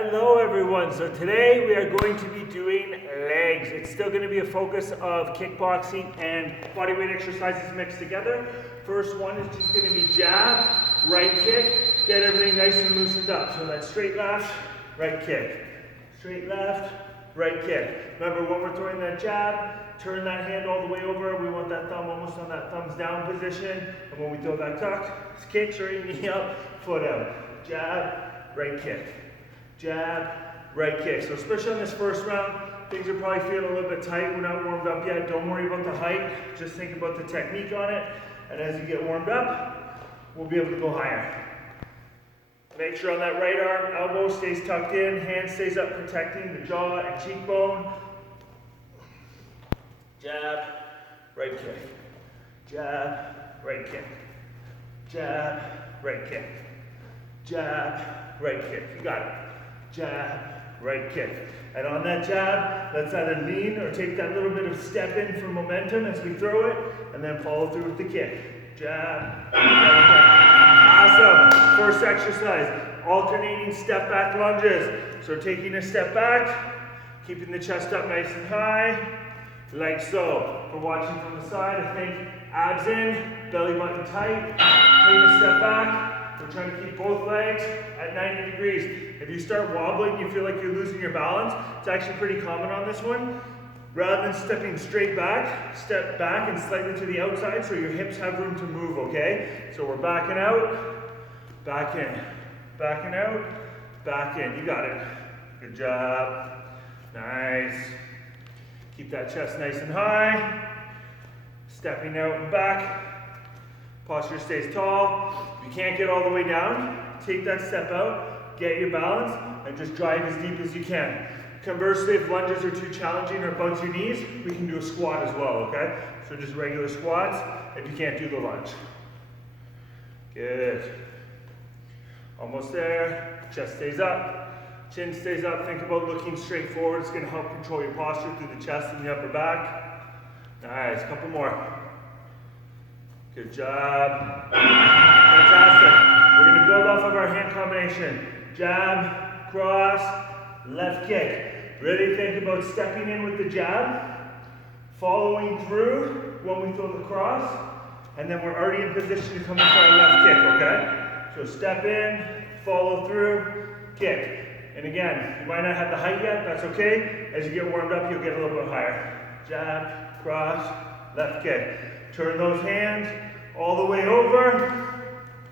Hello everyone, so today we are going to be doing legs. It's still going to be a focus of kickboxing and bodyweight exercises mixed together. First one is just going to be jab, right kick, get everything nice and loosened up. So that's straight left, right kick, straight left, right kick. Remember when we're throwing that jab, turn that hand all the way over. We want that thumb almost on that thumbs down position. And when we throw that tuck, kick straight, knee up, foot out. Jab, right kick. Jab, right kick. So especially on this first round, things are probably feeling a little bit tight. We're not warmed up yet. Don't worry about the height. Just think about the technique on it. And as you get warmed up, we'll be able to go higher. Make sure on that right arm, elbow stays tucked in, hand stays up protecting the jaw and cheekbone. Jab, right kick. Jab, right kick. Jab, right kick. Jab, right kick. You got it. Jab, right kick. And on that jab, let's either lean or take that little bit of step in for momentum as we throw it, and then follow through with the kick. Jab, right kick. Awesome. First exercise, alternating step back lunges. So taking a step back, keeping the chest up nice and high, like so. For watching from the side, I think abs in, belly button tight, take a step back. We're trying to keep both legs at 90 degrees. If you start wobbling, you feel like you're losing your balance, it's actually pretty common on this one. Rather than stepping straight back, step back and slightly to the outside so your hips have room to move, okay? So we're backing out, back in, backing out, back in. You got it. Good job. Nice. Keep that chest nice and high. Stepping out and back. Posture stays tall. If you can't get all the way down, take that step out, get your balance, and just drive as deep as you can. Conversely, if lunges are too challenging or bugs your knees, we can do a squat as well, okay? So just regular squats if you can't do the lunge. Good. Almost there. Chest stays up. Chin stays up. Think about looking straight forward. It's going to help control your posture through the chest and the upper back. Nice. Couple more. Good job. Fantastic. We're going to build off of our hand combination. Jab, cross, left kick. Really think about stepping in with the jab, following through when we throw the cross, and then we're already in position to come in for our left kick, okay? So step in, follow through, kick. And again, you might not have the height yet, that's okay. As you get warmed up, you'll get a little bit higher. Jab, cross, left kick. Turn those hands all the way over.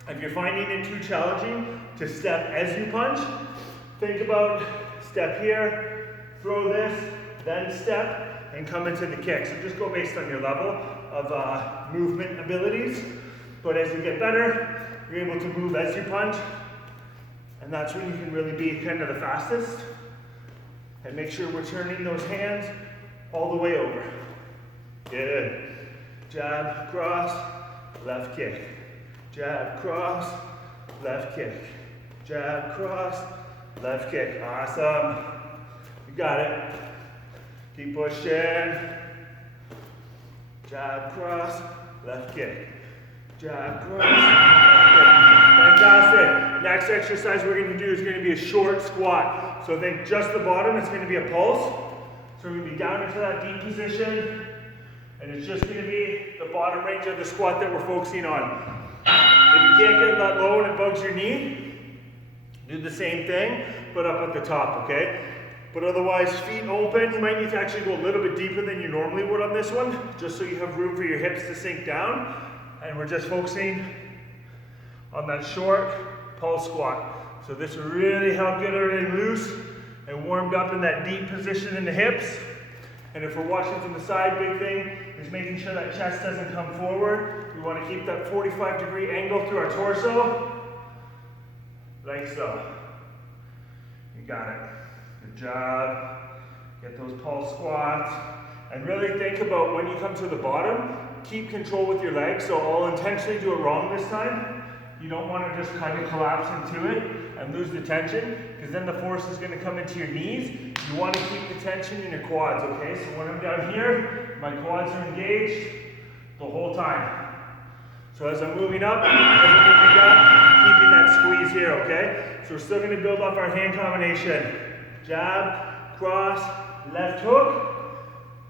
If you're finding it too challenging to step as you punch, think about step here, throw this, then step, and come into the kick. So just go based on your level of movement abilities. But as you get better, you're able to move as you punch, and that's when you can really be kind of the fastest. And make sure we're turning those hands all the way over. Good. Jab, cross, left kick. Jab, cross, left kick. Jab, cross, left kick. Awesome. You got it. Keep pushing. Jab, cross, left kick. Jab, cross, left kick. Fantastic. Next exercise we're going to do is going to be a short squat. So think just the bottom, it's going to be a pulse. So we're going to be down into that deep position. And it's just going to be the bottom range of the squat that we're focusing on. If you can't get that low and it bugs your knee, do the same thing, but up at the top, okay? But otherwise, feet open. You might need to actually go a little bit deeper than you normally would on this one, just so you have room for your hips to sink down. And we're just focusing on that short pulse squat. So this will really help get everything loose and warmed up in that deep position in the hips. And if we're watching from the side, big thing is making sure that chest doesn't come forward. We want to keep that 45-degree angle through our torso, like so. You got it. Good job. Get those pulse squats. And really think about when you come to the bottom, keep control with your legs. So I'll intentionally do it wrong this time. You don't want to just kind of collapse into it and lose the tension, because then the force is going to come into your knees. You want to keep the tension in your quads, okay? So when I'm down here, my quads are engaged the whole time. So as I'm moving up, as I'm moving down, keeping that squeeze here, okay? So we're still gonna build off our hand combination. Jab, cross, left hook,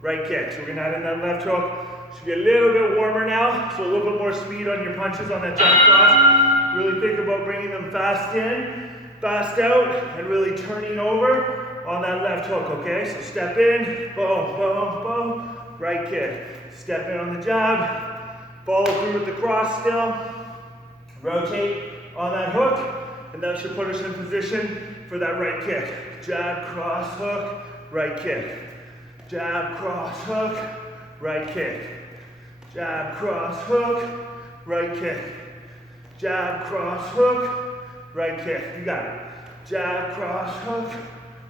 right kick. So we're gonna add in that left hook. Should be a little bit warmer now, so a little bit more speed on your punches on that jab cross. Really think about bringing them fast in, fast out, and really turning over on that left hook, okay? So step in, boom, boom, boom, right kick. Step in on the jab, follow through with the cross still, rotate on that hook, and that should put us in position for that right kick. Jab, cross, hook, right kick. Jab, cross, hook, right kick. Jab, cross, hook, right kick. Jab, cross, hook, right kick. You got it. Jab, cross, hook,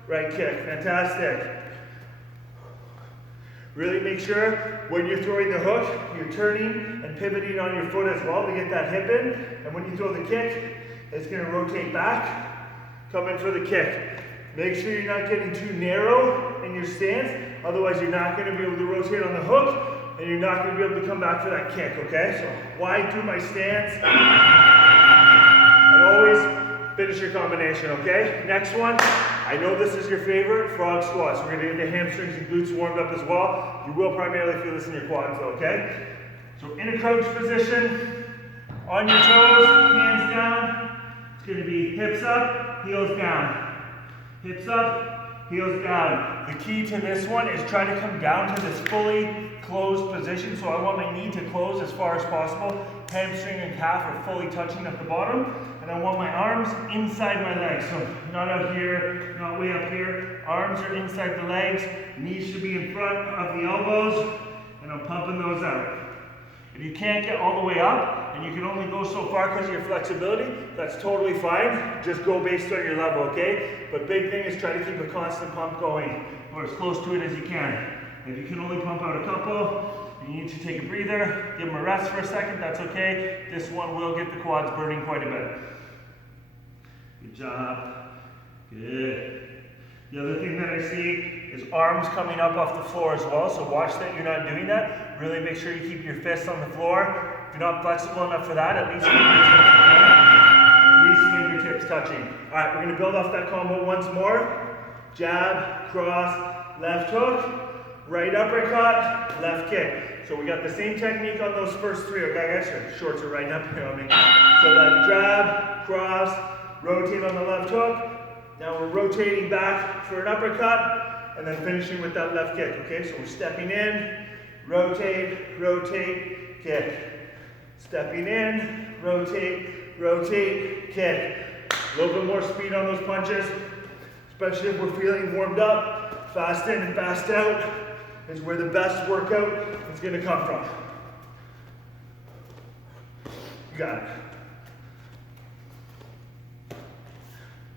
right kick. Fantastic. Really make sure when you're throwing the hook, you're turning and pivoting on your foot as well to get that hip in. And when you throw the kick, it's going to rotate back, come in for the kick. Make sure you're not getting too narrow in your stance, otherwise you're not going to be able to rotate on the hook, and you're not going to be able to come back for that kick, okay? So wide through my stance, and always finish your combination, okay? Next one, I know this is your favorite, frog squats. We're going to get the hamstrings and glutes warmed up as well. You will primarily feel this in your quads though, okay? So in a crouch position, on your toes, hands down. It's going to be hips up, heels down. Hips up, heels down. The key to this one is try to come down to this fully closed position. So I want my knee to close as far as possible. Hamstring and calf are fully touching at the bottom. And I want my arms inside my legs. So not out here, not way up here. Arms are inside the legs. Knees should be in front of the elbows. And I'm pumping those out. If you can't get all the way up, and you can only go so far because of your flexibility, that's totally fine. Just go based on your level, okay? But big thing is try to keep a constant pump going, or as close to it as you can. If you can only pump out a couple, you need to take a breather, give them a rest for a second, that's okay. This one will get the quads burning quite a bit. Good job. Good. The other thing that I see is arms coming up off the floor as well, so watch that you're not doing that. Really make sure you keep your fists on the floor. If you're not flexible enough for that, at least fingertips touching. All right, we're gonna build off that combo once more. Jab, cross, left hook, right uppercut, left kick. So we got the same technique on those first three. Okay, guys, your shorts are right up here on me. So that jab, cross, rotate on the left hook. Now we're rotating back for an uppercut, and then finishing with that left kick, okay? So we're stepping in, rotate, rotate, kick. Stepping in, rotate, rotate, kick. A little bit more speed on those punches, especially if we're feeling warmed up. Fast in and fast out is where the best workout is gonna come from. You got it.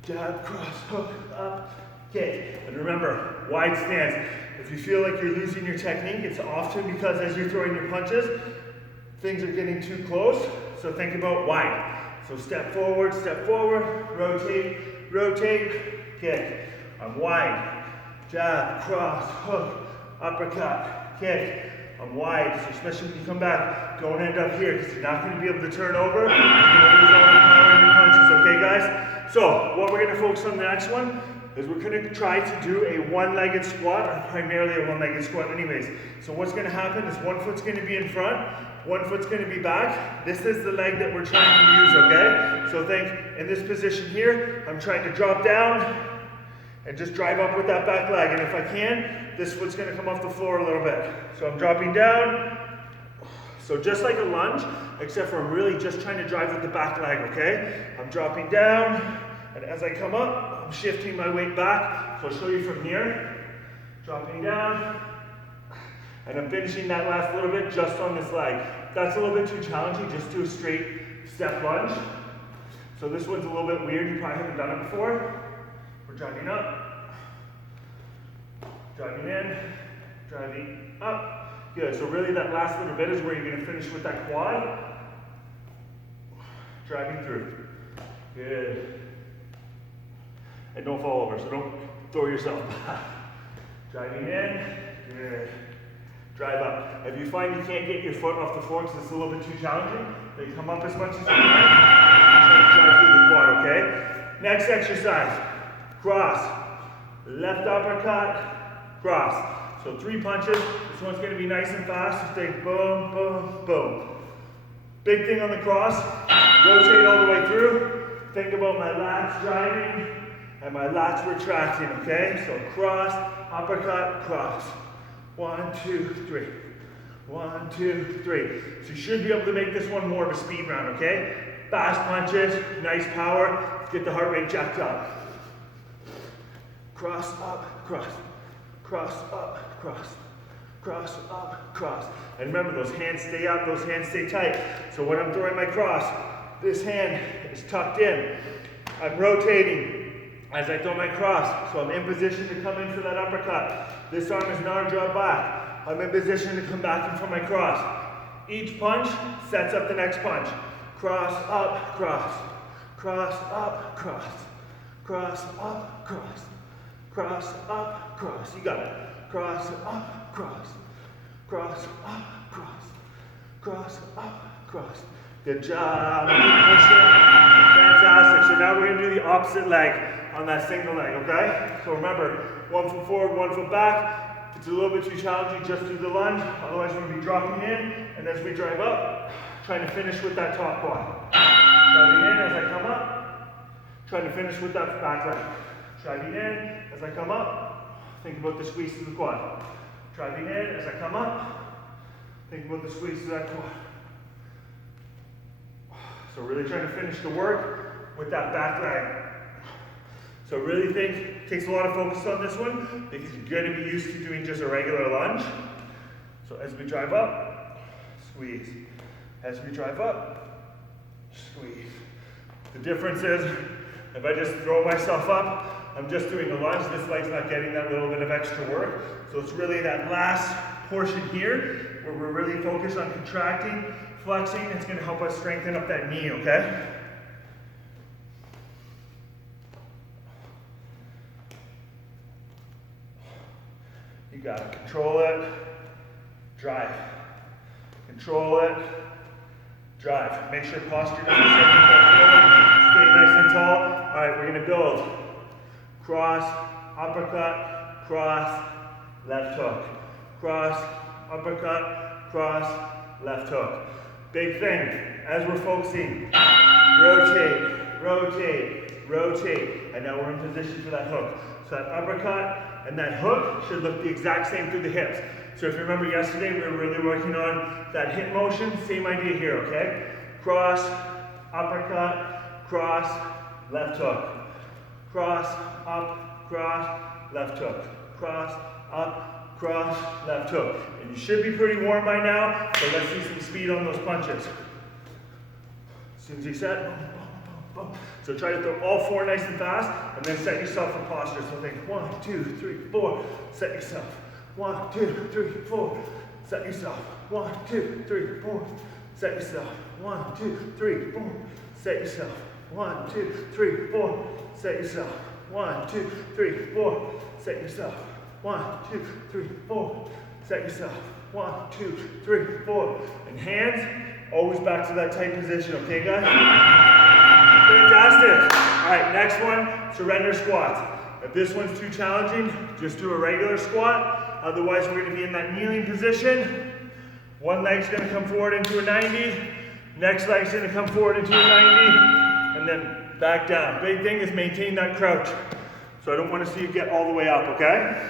Jab, cross, hook, up, kick. And remember, wide stance. If you feel like you're losing your technique, it's often because as you're throwing your punches, things are getting too close. So think about wide. So step forward, rotate, rotate, kick. I'm wide. Jab, cross, hook, uppercut, kick. I'm wide, so especially when you come back, don't end up here because you're not going to be able to turn over. You're going to lose all the power in your punches, okay guys? So what we're going to focus on the next one is we're going to try to do a one-legged squat, or primarily a one-legged squat anyways. So what's going to happen is one foot's going to be in front, one foot's going to be back. This is the leg that we're trying to use, okay? So think, in this position here, I'm trying to drop down and just drive up with that back leg. And if I can, this foot's going to come off the floor a little bit. So I'm dropping down. So just like a lunge, except for I'm really just trying to drive with the back leg, okay? I'm dropping down, and as I come up, I'm shifting my weight back. So I'll show you from here. Dropping down, and I'm finishing that last little bit just on this leg. That's a little bit too challenging, just do a straight step lunge. So this one's a little bit weird, you probably haven't done it before. We're driving up, driving in, driving up. Good, so really that last little bit is where you're going to finish with that quad. Driving through. Good. And don't fall over, so don't throw yourself back. Driving in. Good. Drive up. If you find you can't get your foot off the floor because it's a little bit too challenging, then come up as much as you can. Try to drive through the quad, okay? next exercise, cross, left uppercut, cross. So 3 punches. This one's gonna be nice and fast. Just think boom, boom, boom. Big thing on the cross, rotate all the way through. Think about my lats driving and my lats retracting, okay? So cross, uppercut, cross. 1, 2, 3. 1, 2, 3. So you should be able to make this one more of a speed round, okay? Fast punches, nice power. Get the heart rate jacked up. Cross, up, cross. Cross, up, cross. Cross, up, cross. And remember, those hands stay up, those hands stay tight. So when I'm throwing my cross, this hand is tucked in. I'm rotating as I throw my cross. So I'm in position to come in for that uppercut. This arm is not drawn back. I'm in position to come back in for my cross. Each punch sets up the next punch. Cross, up, cross. Cross, up, cross. Cross, up, cross. Cross, up, cross. You got it. Cross, up, cross. Cross, up, cross. Cross, up, cross. Good job. Fantastic. So now we're going to do the opposite leg on that single leg, okay? So remember, 1 foot forward, 1 foot back. If it's a little bit too challenging, just do the lunge. Otherwise, we're going to be dropping in. And as we drive up, trying to finish with that top quad. Driving in as I come up. Trying to finish with that back leg. Driving in as I come up. Think about the squeeze to the quad. Driving in as I come up. Think about the squeeze to that quad. So really trying to finish the work with that back leg. So really think, it takes a lot of focus on this one because you're going to be used to doing just a regular lunge. So as we drive up, squeeze. As we drive up, squeeze. The difference is, if I just throw myself up, I'm just doing the lunge. This leg's not getting that little bit of extra work. So it's really that last portion here where we're really focused on contracting, flexing. It's going to help us strengthen up that knee, okay? You got to control it, drive. Control it, drive. Make sure posture doesn't set yourself forward. Stay nice and tall. All right, we're going to build. Cross, uppercut, cross, left hook. Cross, uppercut, cross, left hook. Big thing, as we're focusing, rotate, rotate, rotate. And now we're in position for that hook. So that uppercut and that hook should look the exact same through the hips. So if you remember yesterday, we were really working on that hip motion. Same idea here, okay? Cross, uppercut, cross, left hook. Cross, up, cross, left hook. Cross, up, cross, left hook. And you should be pretty warm by now, so let's see some speed on those punches. As soon as you set, boom, boom, boom, boom. So try to throw all 4 nice and fast, and then set yourself for posture. So think 1, 2, 3, 4, set yourself. 1, 2, 3, 4, set yourself. 1, 2, 3, 4, set yourself. 1, 2, 3, 4, set yourself. 1, 2, 3, 4, set yourself. 1, 2, 3, 4, set yourself. 1, 2, 3, 4, set yourself. 1, 2, 3, 4. And hands, always back to that tight position, okay guys? Fantastic. All right, next one, surrender squats. If this one's too challenging, just do a regular squat. Otherwise, we're going to be in that kneeling position. One leg's going to come forward into a 90. Next leg's going to come forward into a 90. And then back down. Big thing is maintain that crouch. So I don't want to see you get all the way up, okay?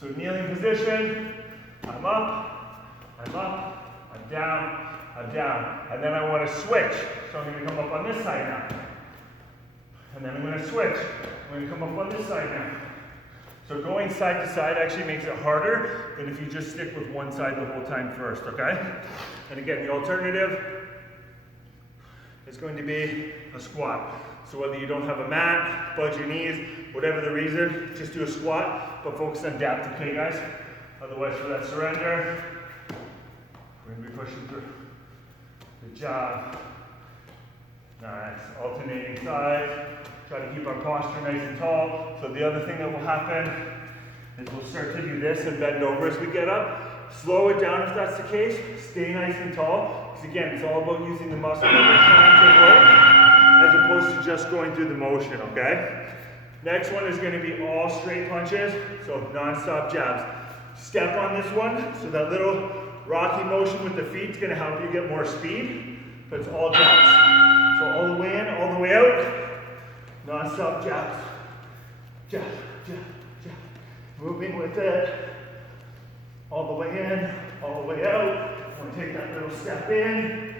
So kneeling position. I'm up, I'm up, I'm down, I'm down. And then I want to switch. So I'm going to come up on this side now. And then I'm going to switch. I'm going to come up on this side now. So going side to side actually makes it harder than if you just stick with one side the whole time first, okay? And again, the alternative is going to be a squat. So whether you don't have a mat, budge your knees, whatever the reason, just do a squat, but focus on depth, okay guys? Otherwise for that surrender, we're going to be pushing through. Good job. Nice, alternating sides. Try to keep our posture nice and tall. So the other thing that will happen is we'll start to do this and bend over as we get up. Slow it down if that's the case. Stay nice and tall. Because again, it's all about using the muscle that we're trying to work. as opposed to just going through the motion, okay? Next one is gonna be all straight punches, so non-stop jabs. Step on this one, so that little rocky motion with the feet is gonna help you get more speed, but it's all jabs. So all the way in, all the way out, non-stop jabs. Jab, jab, jab. Moving with it, all the way in, all the way out. Want to take that little step in,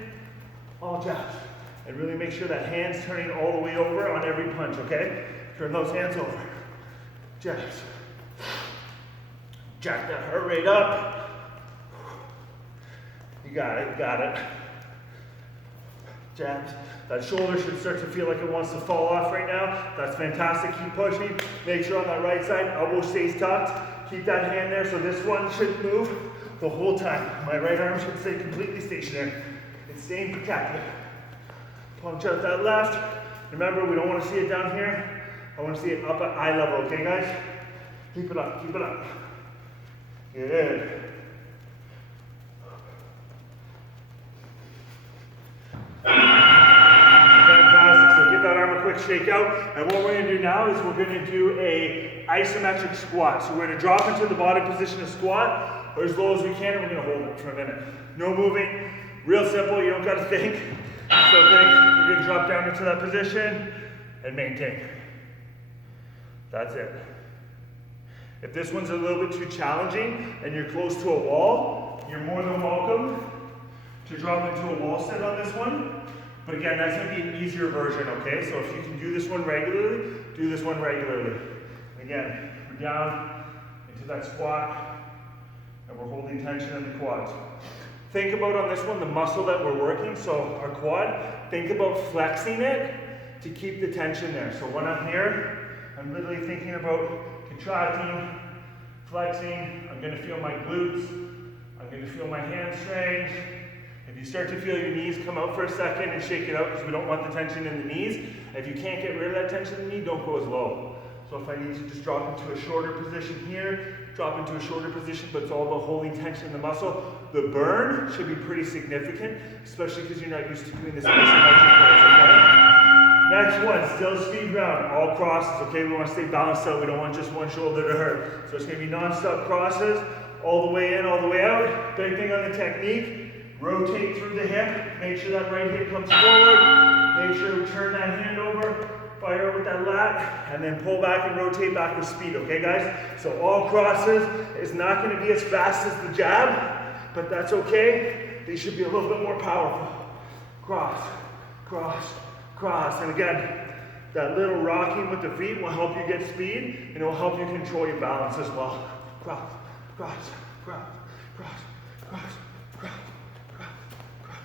all jabs. And really make sure that hand's turning all the way over on every punch, okay? Turn those hands over. Jabs. Jack that heart rate up. You got it, you got it. Jabs. That shoulder should start to feel like it wants to fall off right now. That's fantastic. Keep pushing. Make sure on that right side, elbow stays tucked. Keep that hand there so this one shouldn't move the whole time. My right arm should stay completely stationary. It's staying protected. Punch out that left. Remember, we don't want to see it down here. I want to see it up at eye level, okay guys? Keep it up, keep it up. Good. Fantastic, so give that arm a quick shake out. And what we're gonna do now is we're gonna do a isometric squat. So we're gonna drop into the bottom position of squat, or as low as we can, and we're gonna hold it for a minute. No moving, real simple, you don't gotta think. So we're gonna drop down into that position and maintain. That's it. If this one's a little bit too challenging and you're close to a wall, you're more than welcome to drop into a wall sit on this one. But again, that's gonna be an easier version, okay? So if you can do this one regularly, do this one regularly. Again, we're down into that squat and we're holding tension in the quads. Think about on this one, the muscle that we're working, so our quad, think about flexing it to keep the tension there. So when I'm here, I'm literally thinking about contracting, flexing. I'm gonna feel my glutes. I'm gonna feel my hamstrings. If you start to feel your knees come out for a second and shake it out because we don't want the tension in the knees. If you can't get rid of that tension in the knee, don't go as low. So if I need to just drop into a shorter position here, drop into a shorter position, but it's all about holding tension in the muscle. The burn should be pretty significant, especially because you're not used to doing this isometric pose, okay? Next one, still speed round, all crosses, okay? We want to stay balanced out. We don't want just one shoulder to hurt. So it's going to be non-stop crosses, all the way in, all the way out. Big thing on the technique, rotate through the hip. Make sure that right hip comes forward. Make sure we turn that hand over, fire with that lat, and then pull back and rotate back with speed, okay guys? So all crosses is not going to be as fast as the jab, but that's okay. They should be a little bit more powerful. Cross, cross, cross. And again, that little rocking with the feet will help you get speed, and it will help you control your balance as well. Cross, cross, cross, cross, cross, cross, cross, cross.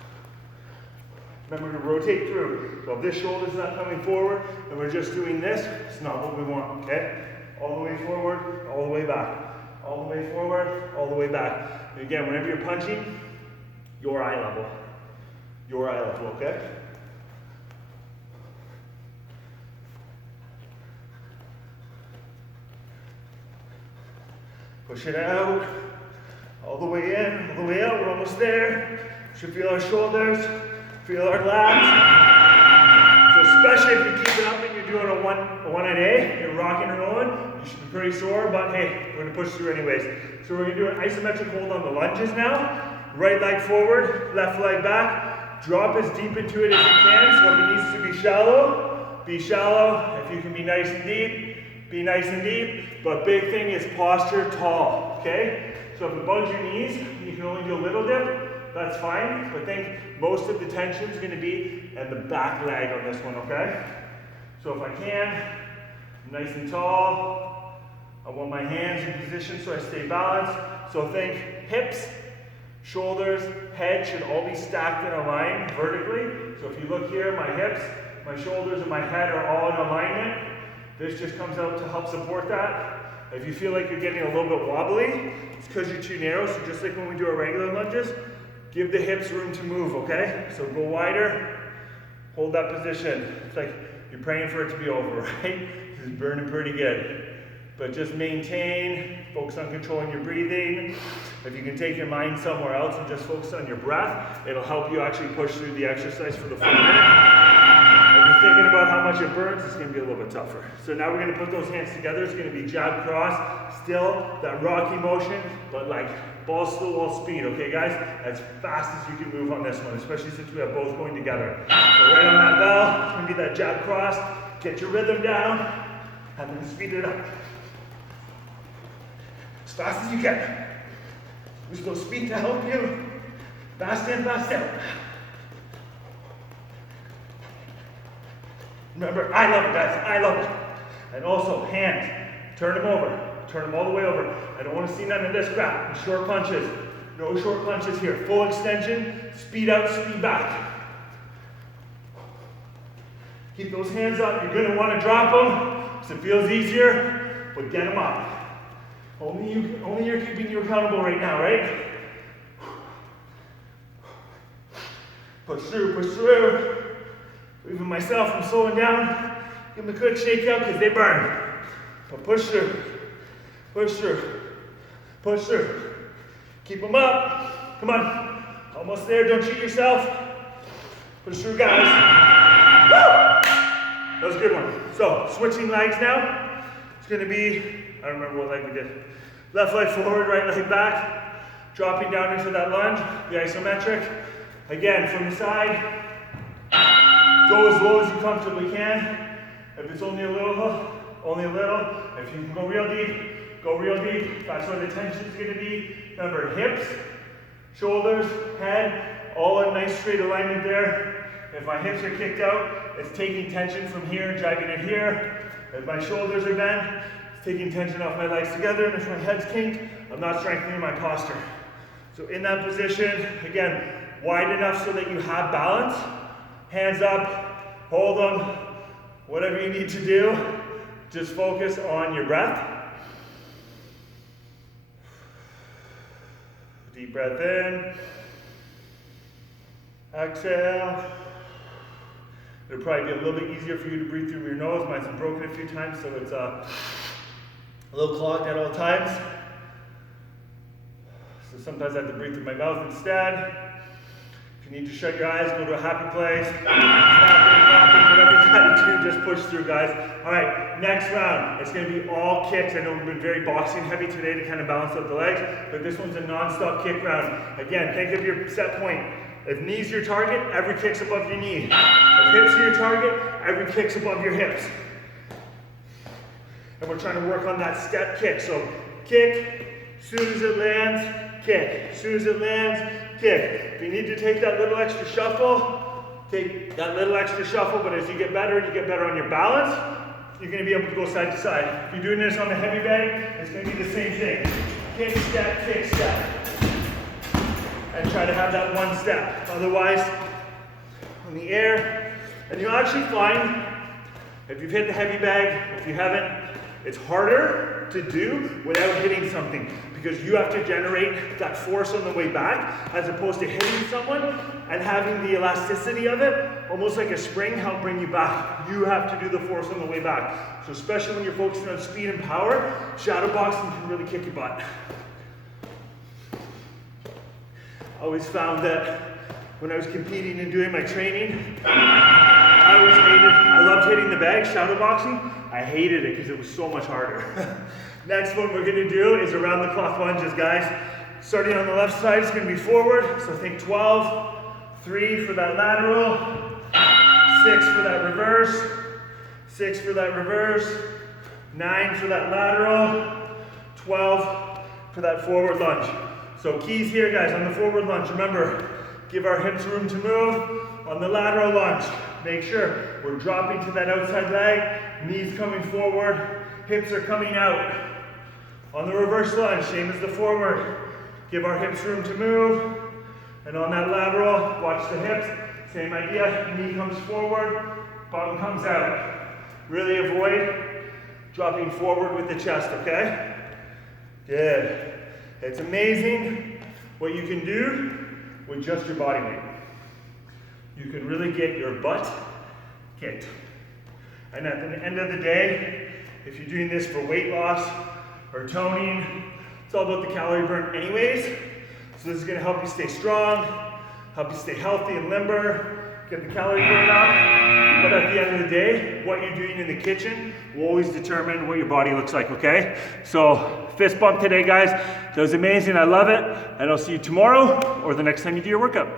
Remember to rotate through. So if this shoulder's not coming forward, and we're just doing this, it's not what we want, okay? All the way forward, all the way back. All the way forward, all the way back. And again, whenever you're punching, your eye level. Your eye level, okay? Push it out, all the way in, all the way out, we're almost there. Should feel our shoulders, feel our lats. So especially if you keep it up and you're doing a one at A, you're rocking and rolling, you should be pretty sore, but hey, we're gonna push through anyways. So we're gonna do an isometric hold on the lunges now. Right leg forward, left leg back. Drop as deep into it as you can, so if it needs to be shallow, be shallow. If you can be nice and deep, be nice and deep. But big thing is posture tall, okay? So if it bugs your knees, you can only do a little dip, that's fine. But think most of the tension is gonna be at the back leg on this one, okay? So if I can, nice and tall. I want my hands in position so I stay balanced. So think hips, shoulders, head should all be stacked in a line vertically. So if you look here, my hips, my shoulders, and my head are all in alignment. This just comes out to help support that. If you feel like you're getting a little bit wobbly, it's because you're too narrow. So just like when we do our regular lunges, give the hips room to move, okay? So go wider, hold that position. It's like you're praying for it to be over, right? This is burning pretty good. But just maintain, focus on controlling your breathing. If you can take your mind somewhere else and just focus on your breath, it'll help you actually push through the exercise for the full minute. If you're thinking about how much it burns, it's gonna be a little bit tougher. So now we're gonna put those hands together. It's gonna be jab cross, still that rocky motion, but like balls to the wall speed, okay guys? As fast as you can move on this one, especially since we have both going together. So right on that bell, it's gonna be that jab cross. Get your rhythm down, and then speed it up. As fast as you can. Use those speed to help you. Fast in, fast out. Remember, I love it, guys. I love it. And also, hands. Turn them over. Turn them all the way over. I don't want to see none of this crap. Short punches. No short punches here. Full extension. Speed out, speed back. Keep those hands up. You're going to want to drop them because it feels easier, but get them up. Only you're keeping you accountable right now, right? Push through, push through. Even myself, I'm slowing down. Give them a quick shake out because they burn. But push through, push through, push through. Keep them up. Come on. Almost there. Don't cheat yourself. Push through, guys. Woo! That was a good one. So, switching legs now. It's going to be, I don't remember what leg we did. Left leg forward, right leg back. Dropping down into that lunge, the isometric. Again, from the side. Go as low as you comfortably can. If it's only a little, only a little. If you can go real deep, go real deep. That's where the tension is going to be. Remember, hips, shoulders, head, all in nice straight alignment there. If my hips are kicked out, it's taking tension from here, driving it here. If my shoulders are bent, it's taking tension off my legs together. And if my head's kinked, I'm not strengthening my posture. So in that position, again, wide enough so that you have balance. Hands up, hold them, whatever you need to do. Just focus on your breath. Deep breath in. Exhale. It'll probably be a little bit easier for you to breathe through your nose. Mine's been broken a few times, so it's a little clogged at all times. So sometimes I have to breathe through my mouth instead. If you need to shut your eyes, go to a happy place. Whatever you gotta do, just push through, guys. All right, next round. It's gonna be all kicks. I know we've been very boxing heavy today to kind of balance out the legs, but this one's a non-stop kick round. Again, think of your set point. If knee's your target, every kick's above your knee. If hips are your target, every kick's above your hips. And we're trying to work on that step kick. So kick, soon as it lands, kick. Soon as it lands, kick. If you need to take that little extra shuffle, take that little extra shuffle, but as you get better and you get better on your balance, you're going to be able to go side to side. If you're doing this on the heavy bag, it's going to be the same thing. Kick, step, and try to have that one step. Otherwise, on the air, and you'll actually find, if you've hit the heavy bag, if you haven't, it's harder to do without hitting something because you have to generate that force on the way back as opposed to hitting someone and having the elasticity of it, almost like a spring, help bring you back. You have to do the force on the way back. So especially when you're focusing on speed and power, shadow boxing can really kick your butt. I always found that when I was competing and doing my training, I loved hitting the bag, shadow boxing. I hated it because it was so much harder. Next one we're gonna do is around the clock lunges, guys. Starting on the left side, it's gonna be forward. So think 12, 3 for that lateral, 6 for that reverse, 6 for that reverse, 9 for that lateral, 12 for that forward lunge. So keys here, guys, on the forward lunge. Remember, give our hips room to move. On the lateral lunge, make sure we're dropping to that outside leg, knees coming forward, hips are coming out. On the reverse lunge, same as the forward, give our hips room to move. And on that lateral, watch the hips, same idea, knee comes forward, bottom comes out. Really avoid dropping forward with the chest, okay? Good. It's amazing what you can do with just your body weight. You can really get your butt kicked. And at the end of the day, if you're doing this for weight loss or toning, it's all about the calorie burn anyways. So this is gonna help you stay strong, help you stay healthy and limber, get the calorie burn up. But at the end of the day, what you're doing in the kitchen will always determine what your body looks like, okay? So fist bump today, guys. That was amazing. I love it. And I'll see you tomorrow or the next time you do your workout.